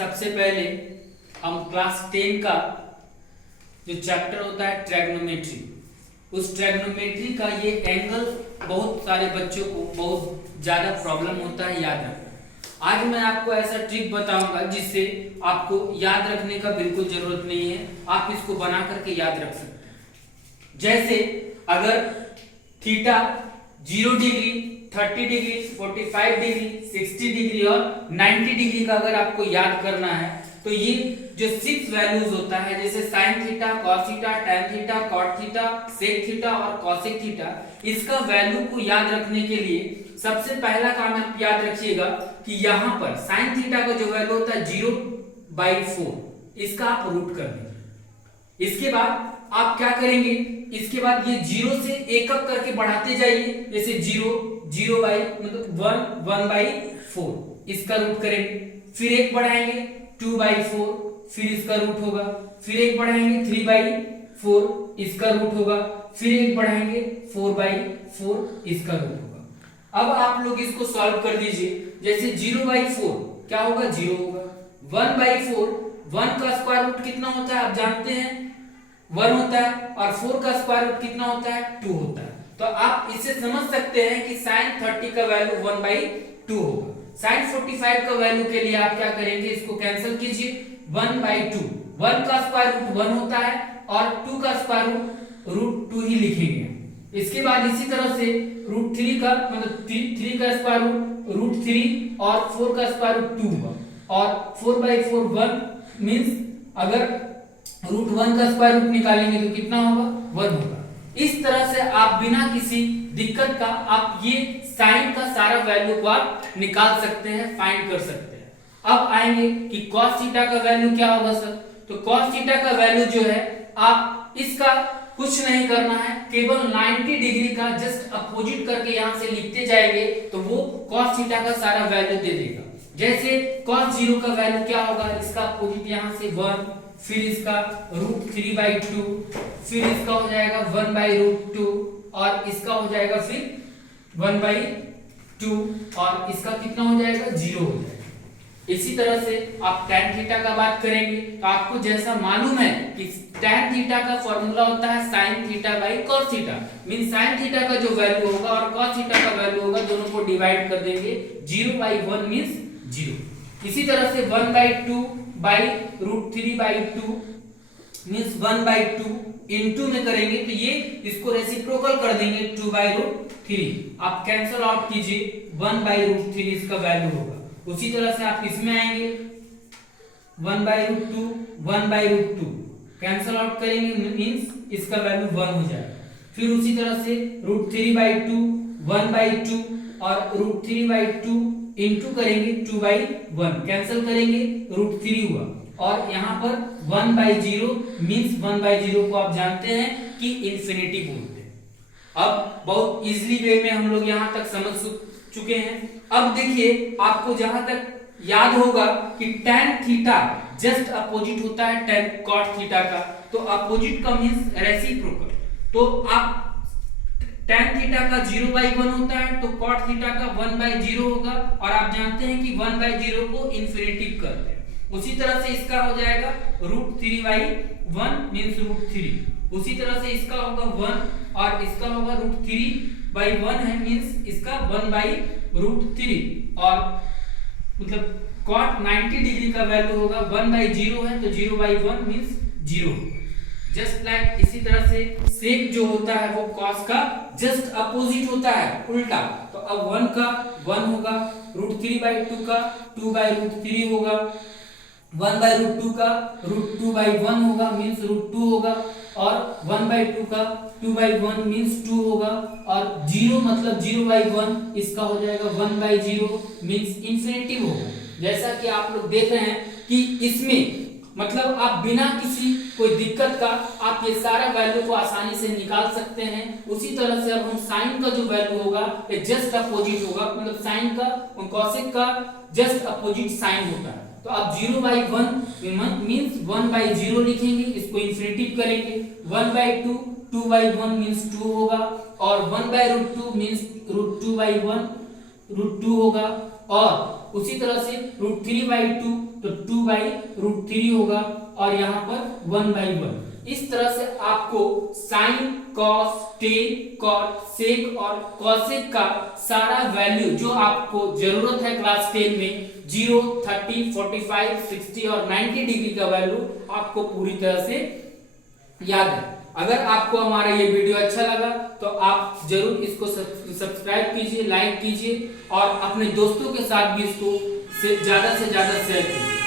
सबसे पहले हम क्लास 10 का जो चैप्टर होता है ट्रैग्नोमेट्री, उस ट्रैग्नोमेट्री का ये एंगल बहुत सारे बच्चों को बहुत ज़्यादा प्रॉब्लम होता है याद रखना। आज मैं आपको ऐसा ट्रिक बताऊंगा जिससे आपको याद रखने का बिल्कुल जरूरत नहीं है, आप इसको बना करके याद रख सकते हैं। जैसे अगर theta 0 degree, 30 degree, 45 degree, 60 degree और 90 डिग्री का अगर आपको याद करना है तो ये जो 6 वैल्यूज होता है जैसे sine theta, cos theta, tan theta, cot theta, sec theta और कॉसेक थीटा, इसका वैल्यू को याद रखने के लिए सबसे पहला काम आप याद रखिएगा कि यहाँ पर साइन थीटा का जो वैल्यू होता है 0/4, इसका आप रूट कर देंगे। इसके बाद आप क्या करेंगे, इसके बाद ये 0 से एक एक करके बढ़ाते जाइए, जैसे 0 बाई मतलब 1/4, इसका रूट करेंगे। फिर एक बढ़ाएंगे 2/4, फिर इसका रूट होगा। फिर एक बढ़ाएंगे 3/4, इसका रूट होगा। फिर एक बढ़ाएंगे 4/4, इसका रूट होगा। अब आप लोग इसको सॉल्व कर दीजिए। जैसे 0/4 क्या होगा, 0 होगा। 1/4, 1 का स्क्वायर रूट कितना होता है आप जानते हैं, 1 होता है, और 4 का स्क्वायर रूट कितना होता है, 2 होता है। तो आप इससे समझ सकते हैं कि sin 30 का वैल्यू 1/2 होगा। sin 45 का वैल्यू के लिए आप क्या करेंगे, इसको कैंसिल कीजिए, 1/2। 1 का स्क्वायर रूट 1 होता है और 2 का स्क्वायर रूट 2 ही लिखेंगे। इसके बाद इसी तरह से √3 का मतलब 3 का स्क्वायर रूट √3 और 4 का स्क्वायर रूट 2 होगा। और 4/4 1 मींस अगर √1 का स्क्वायर रूट निकालेंगे तो कितना होगा, 1 होगा। इस तरह से आप बिना किसी दिक्कत का आप ये साइन का सारा वैल्यू को आप निकाल सकते हैं, फाइंड कर सकते हैं। अब आएंगे कि cos थीटा का वैल्यू क्या होगा सर, तो cos थीटा का वैल्यू जो है आप इसका कुछ नहीं करना है, केवल 90 डिग्री का जस्ट अपोजिट करके यहां से लिखते जाएंगे तो वो cos थीटा का सारा वैल्यू दे देगा। जैसे cos 0 का वैल्यू क्या होगा, इसका अपोजिट यहां से 1, फिर इसका √3/2, फिर इसका हो जाएगा 1/√2 और इसका हो जाएगा फिर 1/2 और इसका कितना हो जाएगा, 0 हो जाएगा। इसी तरह से आप tan थीटा का बात करेंगे तो आपको जैसा मालूम है कि tan थीटा का फॉर्मूला होता है sin theta cos theta, mean sin theta का जो वैल्यू होगा और cos थीटा का वैल्यू होगा दोनों को डिवाइड कर देंगे, 0/1 मींस 0। इसी तरह से 1/2/√3/2 मींस 1/2 इनटू में करेंगे तो ये इसको रेसिप्रोकल कर देंगे 2/√3। आप कैंसिल आउट कीजिए, 1/√3 इसका वैल्यू होगा। उसी तरह से आप इसमें आएंगे 1/√2 1/√2 कैंसिल आउट करेंगे मींस इसका वैल्यू 1 हो जाएगा। फिर उसी तरह से √3/2 1/2 और √3/2 इनटू करेंगे 2/1 कैंसिल करेंगे √3 हुआ। और यहाँ पर 1/0 मींस 1/0 को आप जानते हैं कि इंफिनिटी बोलते हैं। अब बहुत इजीली वे में हम लोग यहाँ तक समझ चुके हैं। अब देखिए आपको जहां तक याद होगा कि tan थीटा जस्ट अपोजिट होता है tan cot थीटा का, तो अपोजिट का मींस रेसिप्रोकल। तो आप tan थीटा का 0/1 होता है तो cot थीटा का 1/0 होगा, और आप जानते हैं कि 1/0 को इन्फिनिटिव करते हैं। उसी तरह से इसका हो जाएगा √3/1 मींस √3। उसी तरह से इसका होगा 1 और इसका होगा √3/1 है मींस इसका 1/√3। और मतलब cot 90 डिग्री का वैल्यू होगा 1/0 है तो 0/1 मींस 0। जस्ट लाइक इसी तरह से सेक जो होता है वो cos का जस्ट अपोजिट होता है, उल्टा। तो अब 1 का 1 होगा, √3/2 का 2/√3 होगा, 1/√2 का √2/1 होगा मींस √2 होगा, और 1/2 का 2/1 मींस 2 होगा, और 0 मतलब 0/1 इसका हो जाएगा 1/0 मींस इंफिनिटिव होगा। जैसा कि आप लोग देख रहे हैं कि इसमें मतलब आप बिना किसी कोई दिक्कत का आप ये सारा वैल्यू को आसानी से निकाल सकते हैं। उसी तरह से अब हम साइन का जो वैल्यू होगा ये जस्ट अपोजिट होगा, मतलब साइन का और कॉसेक का जस्ट अपोजिट साइन होता है। तो आप 0/1 मींस 1/0 लिखेंगे, इसको इन्फिनिटिव करेंगे, 1/2 2/1 मींस 2 होगा, और 1/√2 मींस √2/1 √2 होगा, और उसी तरह से √3/2 तो 2/√3 होगा और यहाँ पर 1/1। इस तरह से आपको साइन, कॉस, टेन, कॉट, सेक और कॉसेक का सारा वैल्यू जो आपको जरूरत है क्लास 10 में 0, 30, 45, 60 और 90 डिग्री का वैल्यू आपको पूरी तरह से याद है। अगर आपको हमारा ये वीडियो अच्छा लगा तो आप जरूर इसको सब्सक्राइब कीजिए, लाइक कीजिए और अपने दोस्तों के साथ भी इसको ज्यादा से ज्यादा शेयर कीजिए।